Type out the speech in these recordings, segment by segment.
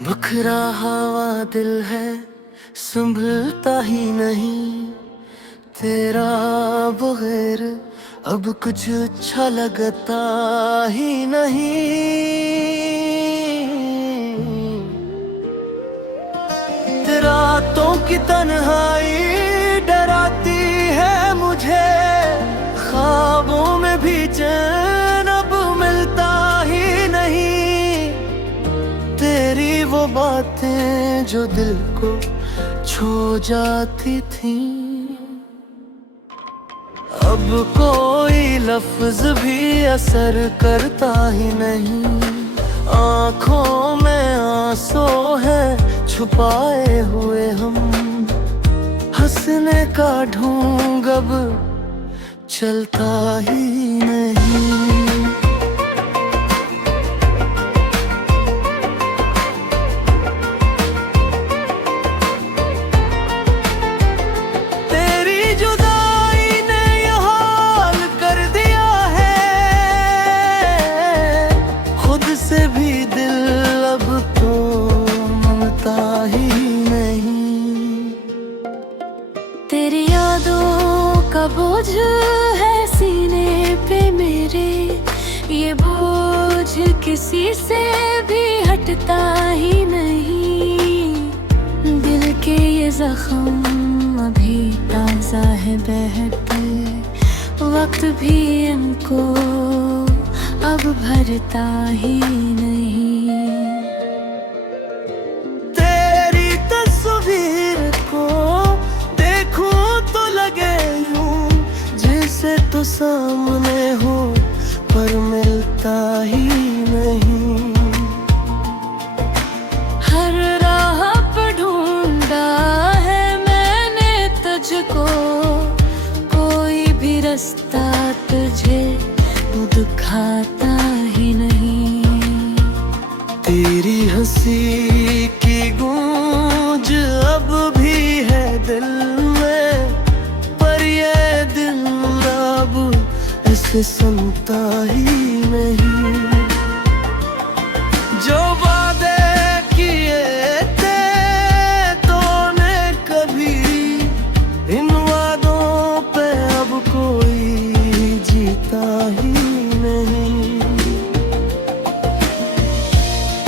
बिखरा हुआ दिल है, संभलता ही नहीं। तेरा बगैर अब कुछ अच्छा लगता ही नहीं। रातों की तन्हाई डराती है मुझे, ख्वाबों में भी चैन अब मिलता ही नहीं। तेरी वो बातें जो दिल को छू जाती थी, अब कोई लफ्ज भी असर करता ही नहीं। आँखों में आंसू है छुपाए हुए हम, हंसने का ढोंग अब चलता ही नहीं। से भी दिल अब तो ममता ही नहीं। तेरी यादों का बोझ है सीने पे मेरे, ये बोझ किसी से भी हटता ही नहीं। दिल के ये जख्म अभी ताजा है बहते, वक्त भी इनको अब भरता ही नहीं। तेरी तस्वीर को देखूं तो लगे यूं जैसे तो सामने हो, पर मिलता ही नहीं। हर राह पर ढूंढा है मैंने तुझको, कोई भी रास्ता तुझे दिखाता ही नहीं। तेरी हंसी की गूंज अब भी है दिल में, पर ये दिल अब ऐसे सुनता ही नहीं। जो वादे किए थे तूने कभी, इन वादों पे अब कोई जीता ही नहीं।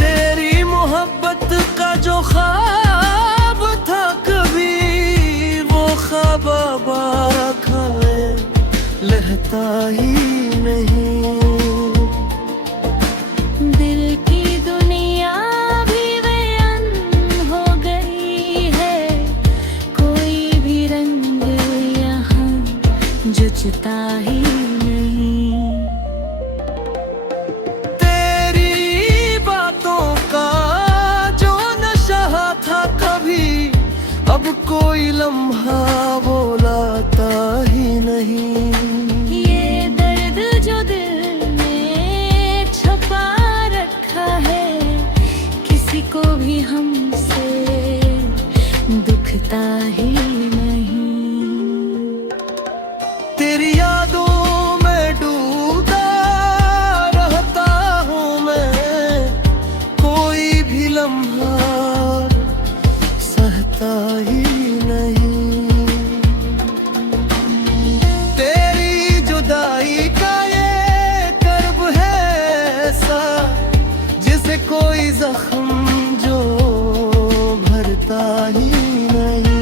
तेरी मोहब्बत का जो ख्वाब था कभी, वो ख्वाब खाए लहता ही नहीं। दिल की दुनिया भी बयान हो गई है, कोई भी रंग यहाँ जचता ही नहीं। तेरी बातों का जो नशा था कभी, अब कोई लम्हा वो लाता ही नहीं। ये दर्द जो दिल में छुपा रखा है, किसी को भी हमसे दुखता ही नहीं। तेरी यादों में डूबा रहता हूँ मैं, कोई भी लम्हा सहता ही नहीं। तेरी जुदाई का ये कर्ब है ऐसा, जिसे कोई जख्म जो भरता ही नहीं।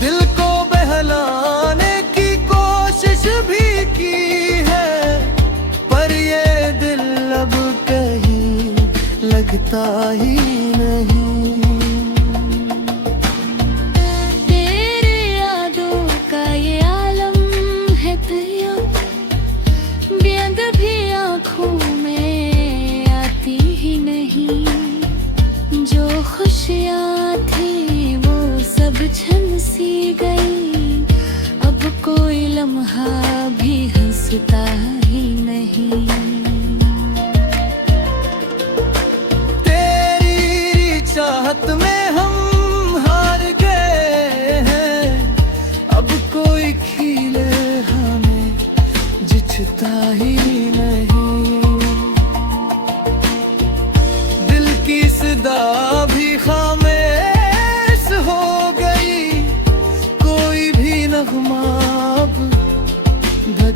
दिल को बहलाने की कोशिश भी की है, पर ये दिल अब कहीं लगता ही नहीं। तेरी यादों का ये आलम है पिया, बेंद भी आँखों में आती ही नहीं। जो खुशियाँ थी वो सब छन सी गई, अब कोई लम्हा भी हंसता ही नहीं। तेरी चाहत में हम हार गए हैं, अब कोई खिले हमें जिचता ही नहीं।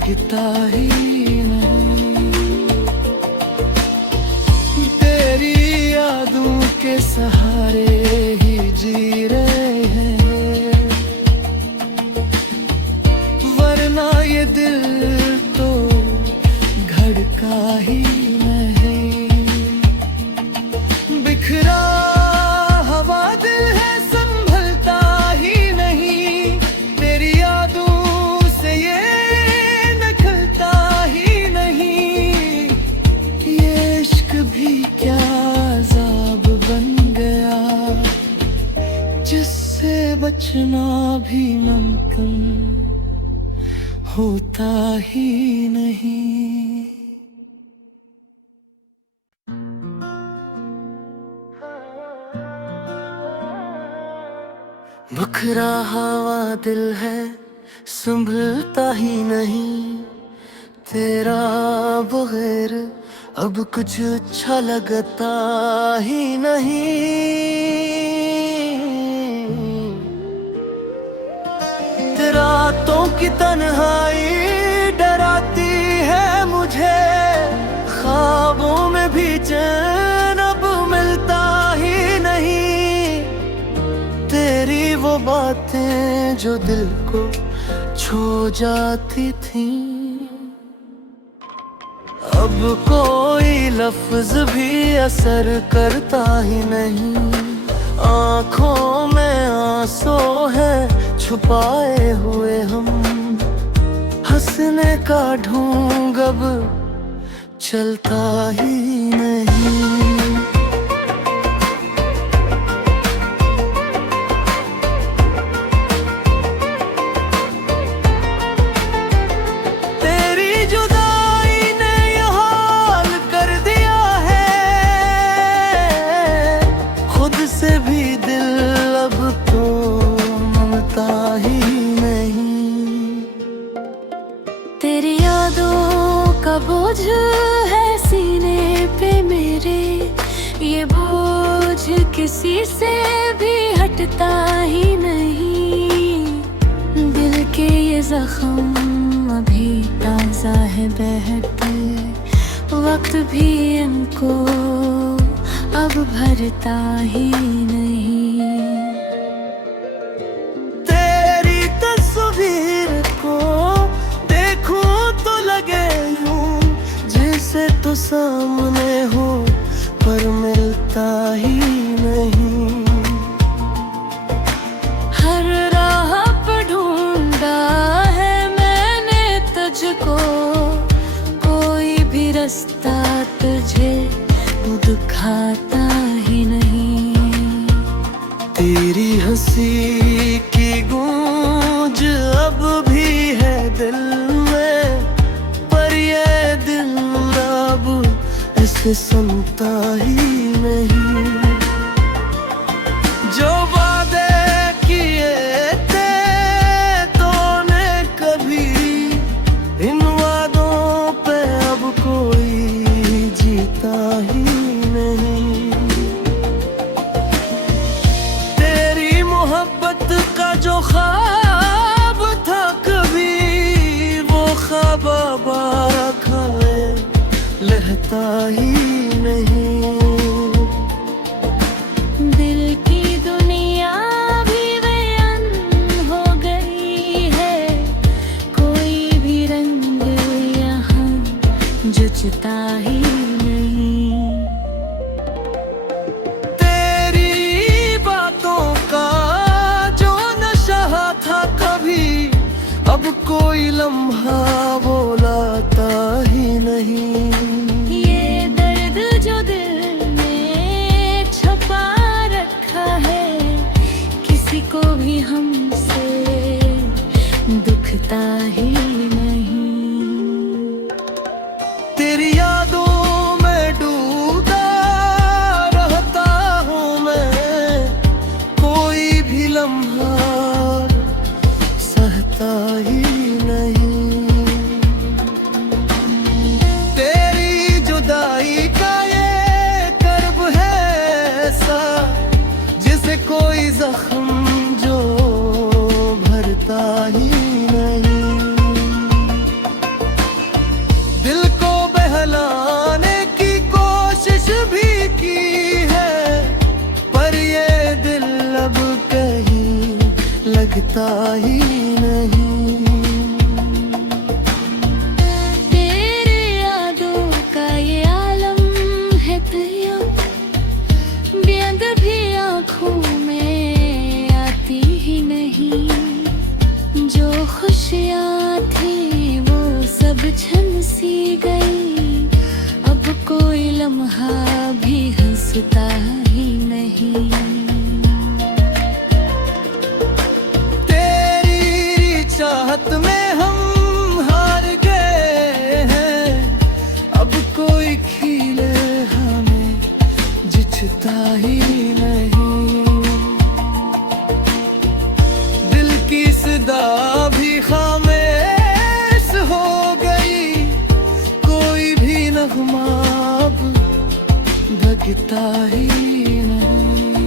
लगता ही नहीं। तेरी यादों के सहारे ही जी रहे हैं, वरना ये दिल तो धड़का ही नहीं। बिखरा हवा दिल है, संभलता ही नहीं। तेरी यादों से ये निकलता ही नहीं। ये इश्क भी क्या अज़ाब बन गया, जिससे बचना भी मुमकिन होता ही नहीं। बिखरा हवा दिल है, संभलता ही नहीं। तेरा बगैर अब कुछ अच्छा लगता ही नहीं। रातों की तन्हाई डराती है मुझे, ख्वाबों में भी चैन अब मिलता ही नहीं। तेरी वो बातें जो दिल को छू जाती थी, अब कोई लफ्ज भी असर करता ही नहीं। आँखों में आंसू है छुपाए हुए हम, हंसने का ढोंग अब चलता ही नहीं। से भी दिल अब तो ममता ही नहीं। तेरी यादों का बोझ है सीने पे मेरे, ये बोझ किसी से भी हटता ही नहीं। दिल के ये जख्म अभी ताजा है बहते, वक्त भी इनको अब भरता ही नहीं। तेरी तस्वीर को देखूं तो लगे यूं, जैसे तो सामने हो पर मिलता ही नहीं। हर राह पर ढूंढा है मैंने तुझको, कोई भी रास्ता तुझे दिखाता ही नहीं। तेरी हंसी की गूंज अब भी है दिल में, पर ये दिल अब ऐसे सुनता ही नहीं। जो वादे किए थे तूने कभी, इन वादों पे अब कोई जीता ही नहीं। तेरी मोहब्बत का जो ख्वाब था कभी, वो ख्वाब खाए लहता ही नहीं। दिल की दुनिया भी बेअन हो गई है, कोई भी रंग यहाँ जुचता ही नहीं। तेरी बातों का जो नशा था कभी, अब कोई लम्हा वो लाता ही नहीं। ये दर्द जो दिल में छुपा रखा है, किसी को भी हमसे दुखता ही नहीं। तेरी यादों में डूबा रहता हूँ मैं, कोई भी लम्हा सहता ही नहीं। जचता ही नहीं। तेरे यादों का ये आलम है दरिया, बेंद भी आँखों में आती ही नहीं। जो खुशियाँ थी वो सब छन सी गई, अब कोई लम्हा भी हंसता ही नहीं। तेरी चाहत में हम हार गए हैं, अब कोई खिले हमें जचता ही नहीं। दिल की सदा भी खामोश हो गई, कोई भी नगमा अब भगता ही नहीं।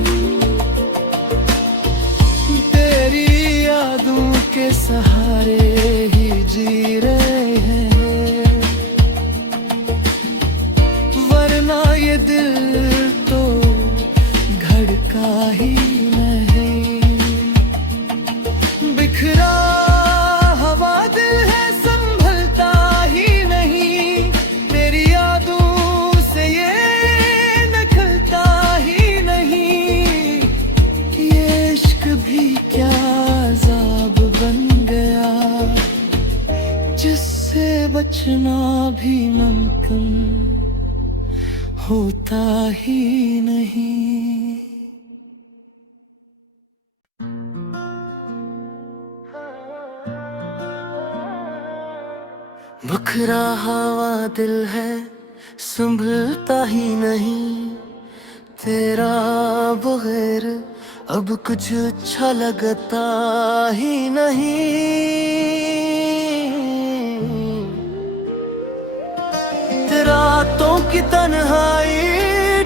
तेरी यादों के सहारे ही जी रहे हैं, वरना ये दिल तो धड़का ही नहीं। बिखरा हवा दिल है संभलता ही नहीं, तेरी यादों से ये निकलता ही नहीं। ये इश्क भी क्या अज़ाब बन गया, जिससे बचना भी मुमकिन होता ही नहीं। बिखरा हवा दिल है संभलता ही नहीं, तेरा बगैर अब कुछ अच्छा लगता ही नहीं। रातों की तन्हाई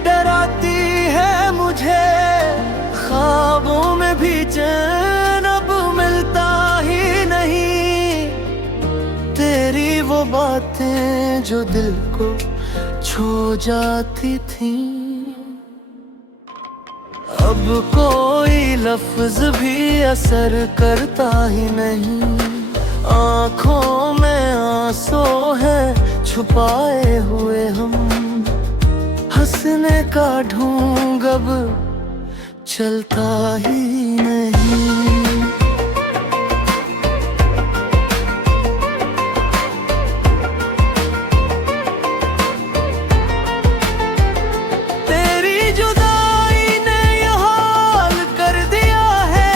डराती है मुझे, ख्वाबों में भी चैन अब मिलता ही नहीं। तेरी वो बातें जो दिल को छू जाती थी, अब कोई लफ्ज भी असर करता ही नहीं। आँखों में आंसू है छुपाए हुए हम, हंसने का ढोंग अब चलता ही नहीं। तेरी जुदाई ने ये हाल कर दिया है,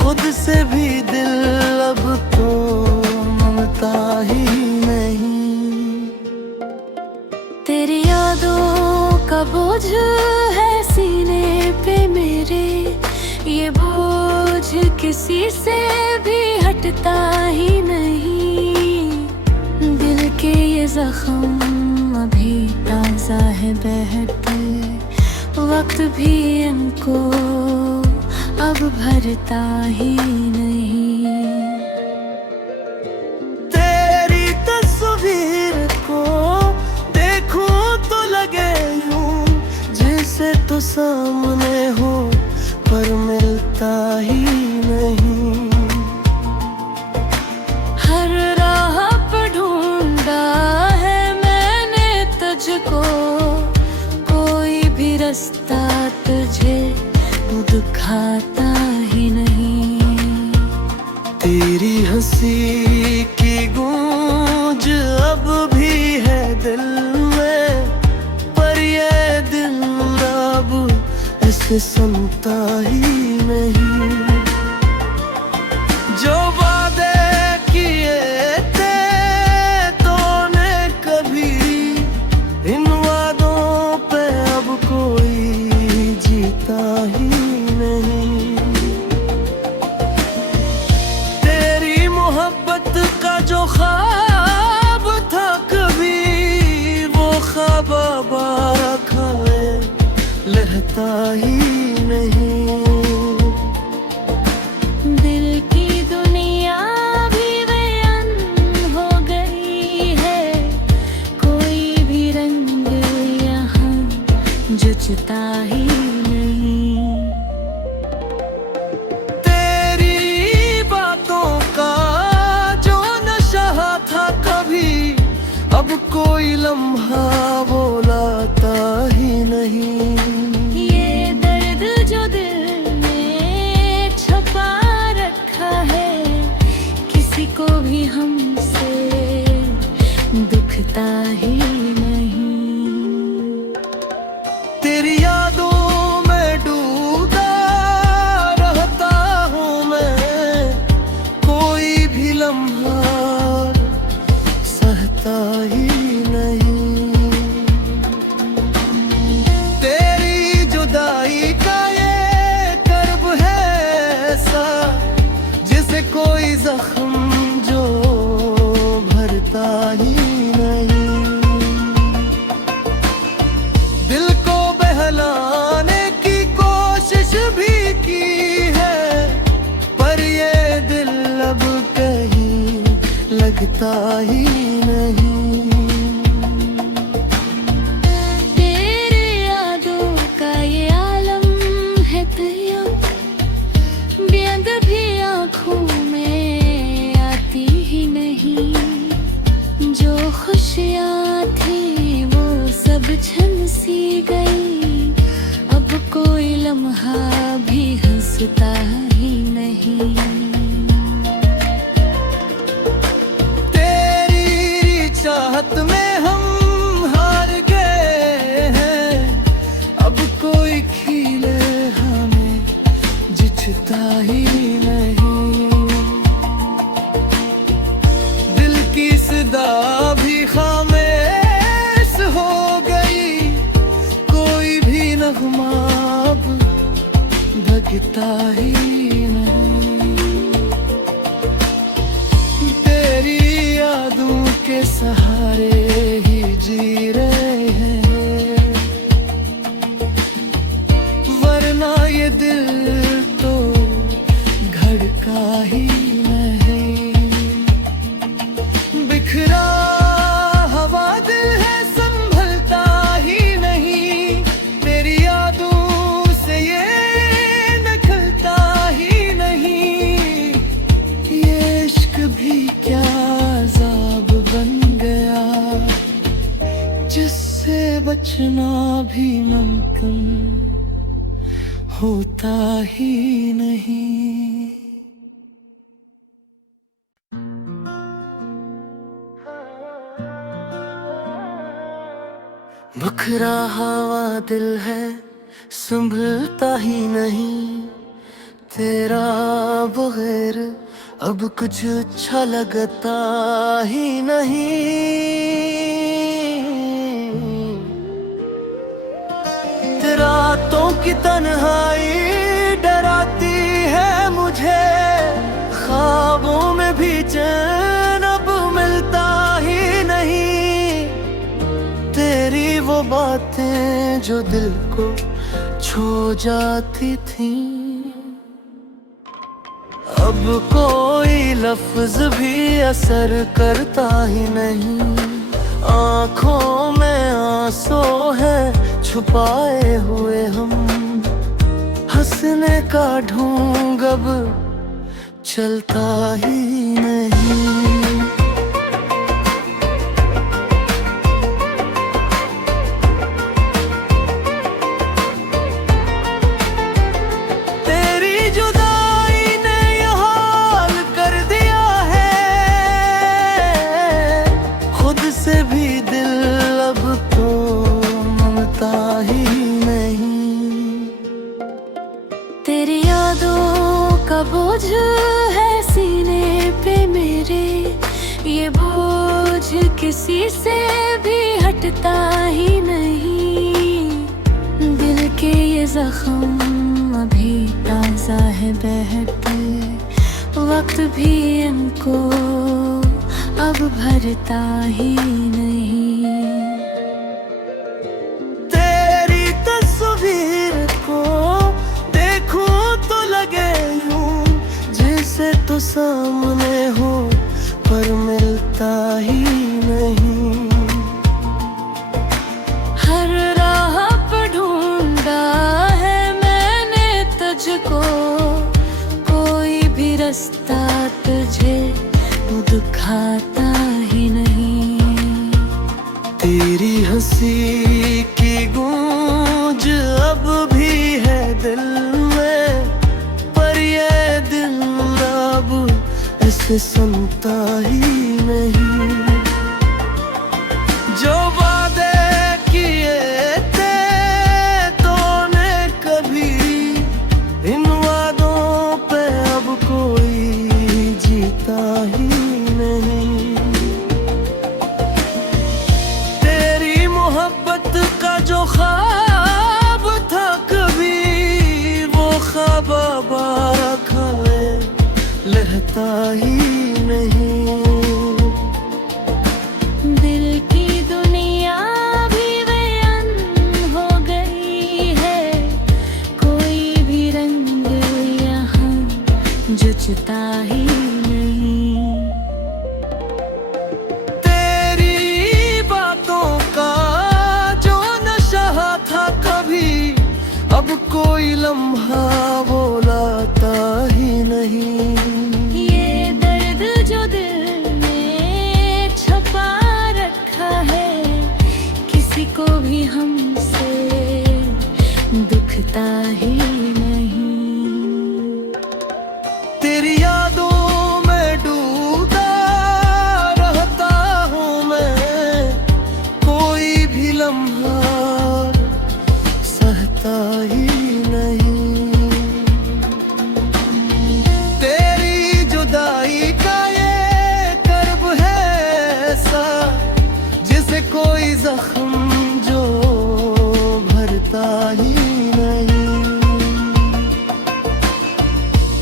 खुद से भी दिल अब तो ममता ही नहीं। तेरी यादों का बोझ है सीने पे मेरे, ये बोझ किसी से भी हटता ही नहीं। दिल के ये जख्म अभी ताजा है बहते, वक्त भी इनको अब भरता ही नहीं। तेरी तस्वीर को देखूं तो लगे यूं जैसे तो सामने हो, पर मिलता ही नहीं। हर राह पर ढूंढा है मैंने तुझको, कोई भी रास्ता तुझे दिखाता ही नहीं। तेरी हंसी की गूंज अब भी है दिल में, पर ये दिल अब ऐसे सुनता ही नहीं। जो वादे किए थे तूने कभी, इन वादों पे अब कोई जीता ही नहीं। तेरी मोहब्बत का जो ख्वाब था कभी, वो ख्वाब बारख में रहता ही नहीं। दिल की दुनिया भी बेअन हो गई है, कोई भी रंग यहाँ जचता ही नहीं। को भी हमसे दुखता ही नहीं। तेरी यादों में डूबा रहता हूँ मैं, कोई भी लम्हा सहता ही नहीं। तेरी जुदाई का ये कर्ब है ऐसा, जिसे कोई जख्म जो भरता ही नहीं। दिल को बहलाने की कोशिश भी की है, पर ये दिल अब कहीं लगता ही नहीं। तेरे यादों का ये आलम है दरिया, बेअंत भी आँखों में आती ही नहीं। जो खुशियाँ थी वो सब छन सी गई, अब कोई लम्हा भी हंसता ही नहीं। तेरी चाहत में हम हार गए हैं, अब कोई खिले हमें जिचता ही नहीं। दिल की सदा भी खामोश हो गई, कोई भी नगमा अब भगता ही नहीं। तेरी यादों के सहारे ही जी रहे हैं, वरना ये दिल तो धड़का ही नहीं। बिखरा हवा दिल है संभलता ही नहीं, तेरी यादों से ये निकलता ही नहीं। ये इश्क भी क्या अज़ाब बन गया, जिससे बचना भी मुमकिन होता ही नहीं। बिखरा हवा दिल है संभलता ही नहीं, तेरा बगैर अब कुछ अच्छा लगता ही नहीं। रातों की तन्हाई डराती है मुझे, ख्वाबों में भी चैन अब मिलता ही नहीं। तेरी वो बातें जो दिल को छू जाती थी, अब कोई लफ्ज भी असर करता ही नहीं। आँखों में आंसू है छुपाए हुए हम, हंसने का ढोंग अब चलता ही नहीं। तेरी जुदाई ने ये हाल कर दिया है, खुद से भी दिल अब तो ममता ही नहीं। तेरी यादों का बोझ है सीने पे मेरे, ये बोझ किसी से भी हटता ही नहीं। दिल के ये जख्म अभी ताजा है बहते, वक्त भी इनको अब भरता ही नहीं। तेरी तस्वीर को देखूं तो लगे यूं, जैसे तो सामने हो पर मिलता ही नहीं। हर राह पर ढूंढा है मैंने तुझको, कोई भी रास्ता तुझे दिखाता ही नहीं। तेरी हंसी की गूंज अब भी है दिल में, पर ये दिल अब ऐसे सुनता ही नहीं। जो वादे किए थे तूने कभी, इन वादों पे अब कोई जीता ही नहीं। तेरी मोहब्बत का जो ख्वाब था कभी, वो ख्वाब आबाद रहता ही नहीं। दिल की दुनिया भी बेअन हो गई है, कोई भी रंग यहाँ जचता ही नहीं। तेरी बातों का जो नशा था कभी, अब कोई लम्हा वो लाता ही नहीं। ये दर्द जो दिल में छुपा रखा है, किसी को भी हमसे दुखता ही नहीं। तेरी यादों में डूबा रहता हूँ मैं, कोई भी लम्हा सहता ही नहीं। तेरी जुदाई का ये कर्ब है ऐसा, जिसे कोई जख्म जो भरता ही नहीं।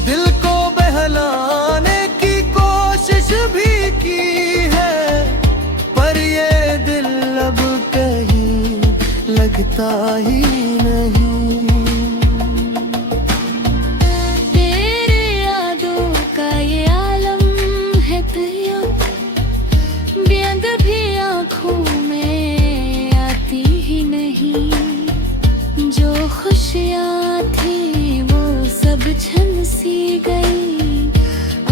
दिल को बहलाने की कोशिश भी की है, पर ये दिल अब कहीं लगता ही नहीं। तेरे यादों का ये आलम है दरिया, बेअंत भी आँखों में आती ही नहीं। जो खुशियाँ थी वो सब छन सी गई,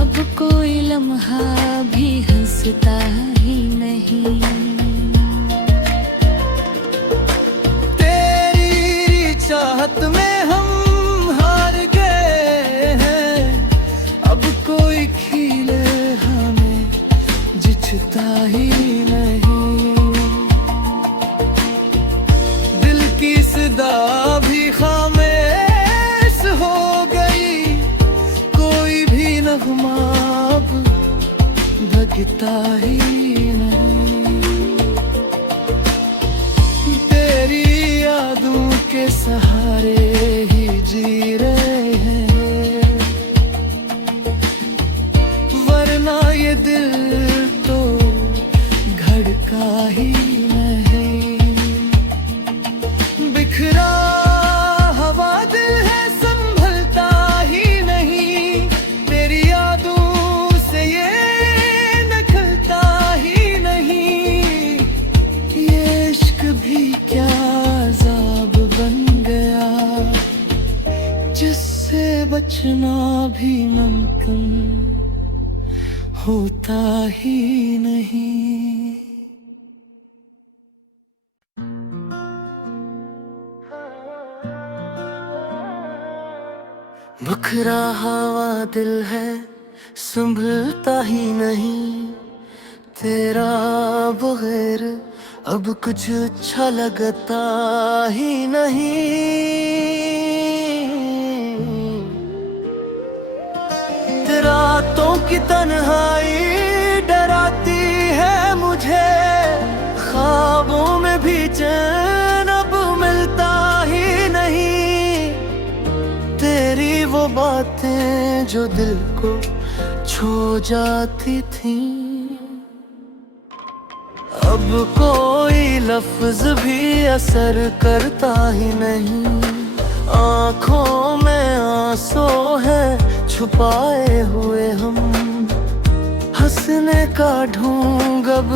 अब कोई लम्हा भी हंसता ही नहीं। तेरी चाहत में हम हार गए हैं, अब कोई खिले हमें जिचता ही नहीं। दिल की सदा भी खामोश हो गई, कोई भी नगमा अब भगता ही नहीं। तेरी यादों के सहारे ही जी रहे हैं, वरना ये दिल तो धड़का ही नहीं। बिखरा हवा दिल है संभलता ही नहीं, तेरी यादों से ये निकलता ही नहीं। ये इश्क भी क्या अज़ाब बन गया, जिससे बचना भी मुमकिन होता ही नहीं। बिखरा हवा दिल है संभलता ही नहीं, तेरा बगैर अब कुछ अच्छा लगता ही नहीं। रातों की तन्हाई डराती है मुझे, ख्वाबों में भी चैन अब मिलता ही नहीं। तेरी वो बातें जो दिल को छू जाती थी, अब कोई लफ्ज भी असर करता ही नहीं। आँखों में आंसू है छुपाए हुए हम, हंसने का ढोंग अब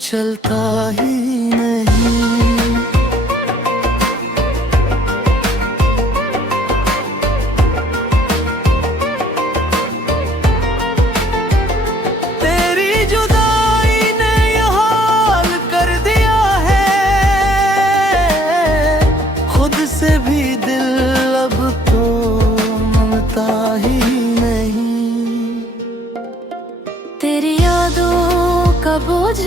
चलता ही नहीं। तेरी यादों का बोझ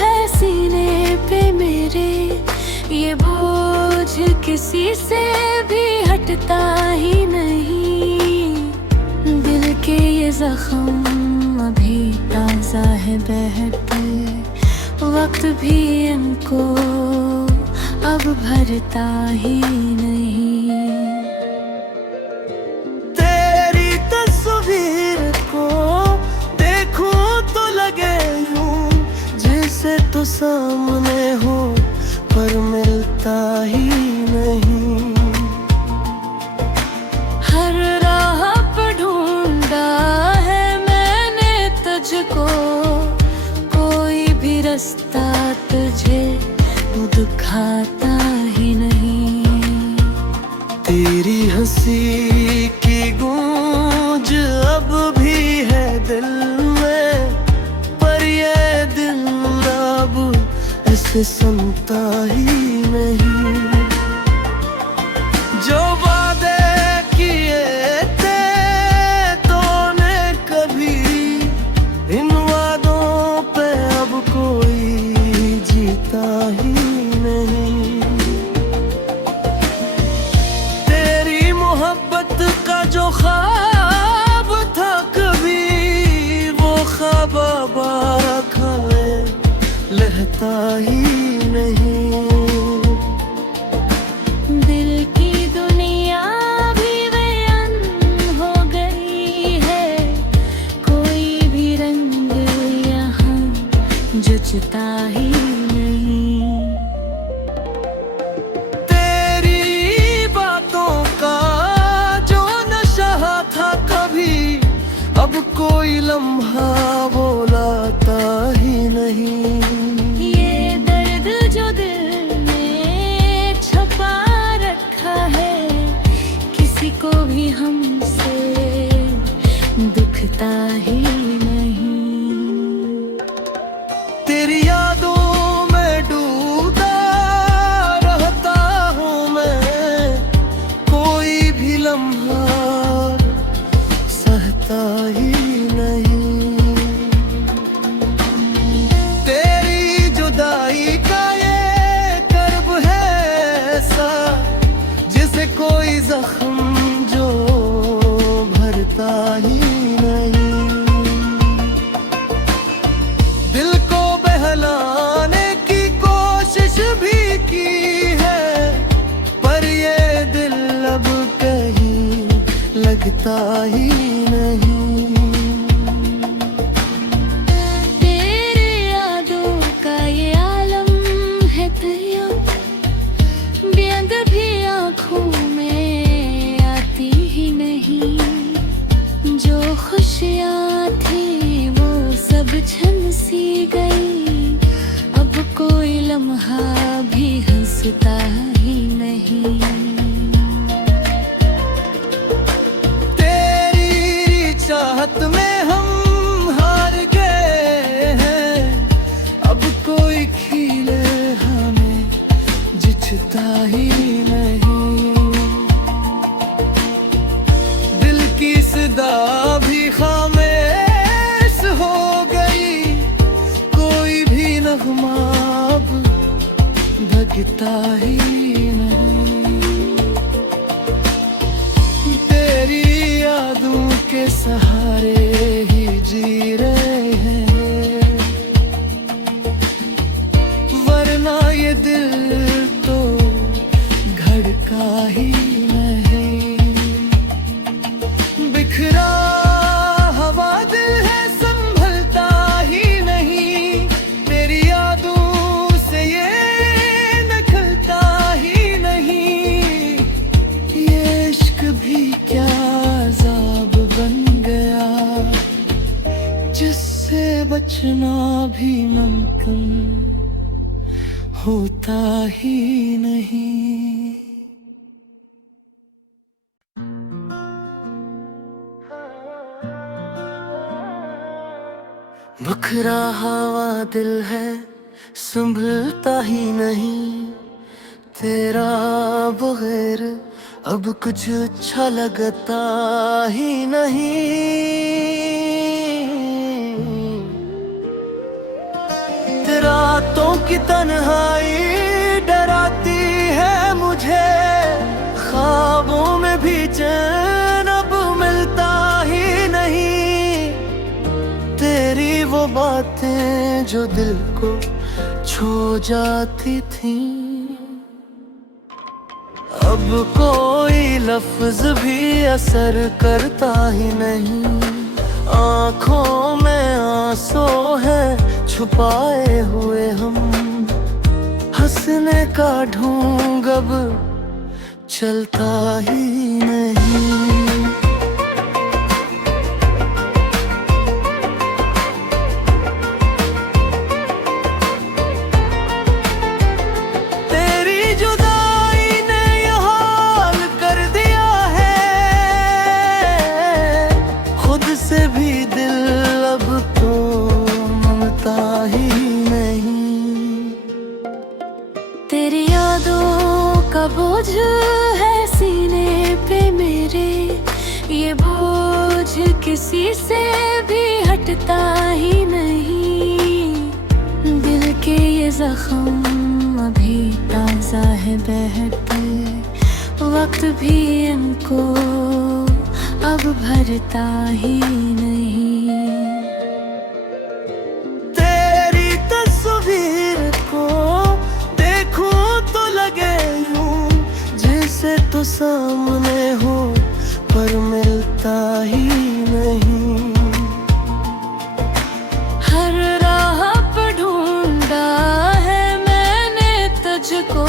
है सीने पे मेरे, ये बोझ किसी से भी हटता ही नहीं। दिल के ये जख्म अभी ताजा है बहते, वक्त भी इनको अब भरता ही नहीं। तेरी तस्वीर को देखूं तो लगे यूं जैसे तो सामने हो पर मिलता ही नहीं। हर राह पर ढूंढा है मैंने तुझको, कोई भी रास्ता तुझे दिखाता ही नहीं। तेरी हंसी की गूंज अब भी है दिल में, पर ये दिल अब ऐसे सुनता ही नहीं। जो वादे किए थे तूने कभी, इन वादों पे अब कोई जीता ही नहीं। तेरी मोहब्बत का जो ख्वाब था कभी, वो ख्वाब बारखा लहता ही नहीं। दिल की दुनिया भी बयान हो गई है, कोई भी रंग यहाँ जचता ही नहीं। तेरी बातों का जो नशा था कभी, अब कोई लम्हा वो लाता ही नहीं। ये दर्द जो दिल में छुपा रखा है, किसी को भी हमसे दुखता ही नहीं। तेरी यादों में डूबा रहता हूँ मैं, कोई भी लम्हा सहता ही नहीं। तेरी जुदाई का ये कर्ब है ऐसा, जिसे कोई जख्म जो भरता ही नहीं। दिल को बहलाने की कोशिश भी की है, पर ये दिल अब कहीं लगता ही नहीं। तेरे यादों का ये आलम है तैयार, बेअंग भी आँखों में आती ही नहीं। जो खुशियाँ थी वो सब छन सी गई, अब कोई लम्हा भी हंसता ही नहीं। तेरी चाहत में हम हार गए हैं, अब कोई खिले हमें जिचता ही नहीं। दिल की सदा भी खामोश हो गई, कोई भी नगमा अब भगता ही नहीं। तेरी यादों के सहारे ही जी रहे हैं, वरना ये दिल तो धड़का ही नहीं। बिखरा हवा दिल है संभलता ही नहीं, तेरी यादों से ये निकलता ही नहीं। ये इश्क भी क्या अज़ाब बन गया, जिससे बचना भी मुमकिन होता ही नहीं। बिखरा हवा दिल है संभलता ही नहीं, तेरा बगैर अब कुछ अच्छा लगता ही नहीं। की तन्हाई डराती है मुझे, ख्वाबों में भी चैन अब मिलता ही नहीं। तेरी वो बातें जो दिल को छू जाती थी, अब कोई लफ्ज भी असर करता ही नहीं। आँखों में आंसू है छुपाए हुए हम, हंसने का ढोंग अब चलता ही नहीं। तेरी जुदाई ने ये हाल कर दिया है, खुद से भी दिल अब तो ममता ही नहीं। तेरी यादों का बोझ है सीने पे मेरे, ये बोझ किसी से भी हटता ही नहीं। दिल के ये जख्म अभी ताजा है बहते, वक्त भी इनको अब भरता ही नहीं। तेरी तस्वीर को देखूं तो लगे यूं जैसे तो सामने हो, पर मिलता ही नहीं। हर राह पर ढूंढा है मैंने तुझको,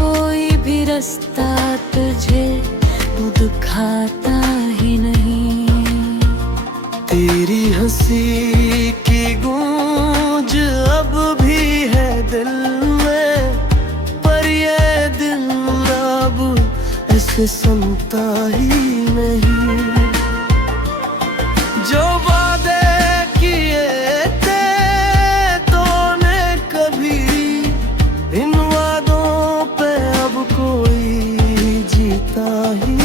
कोई भी रास्ता तुझे दिखाता ही नहीं। तेरी हंसी की गूंज अब भी है दिल में, पर ये दिल अब ऐसे सुनता ही नहीं। जो वादे किए थे तूने कभी, इन वादों पे अब कोई जीता ही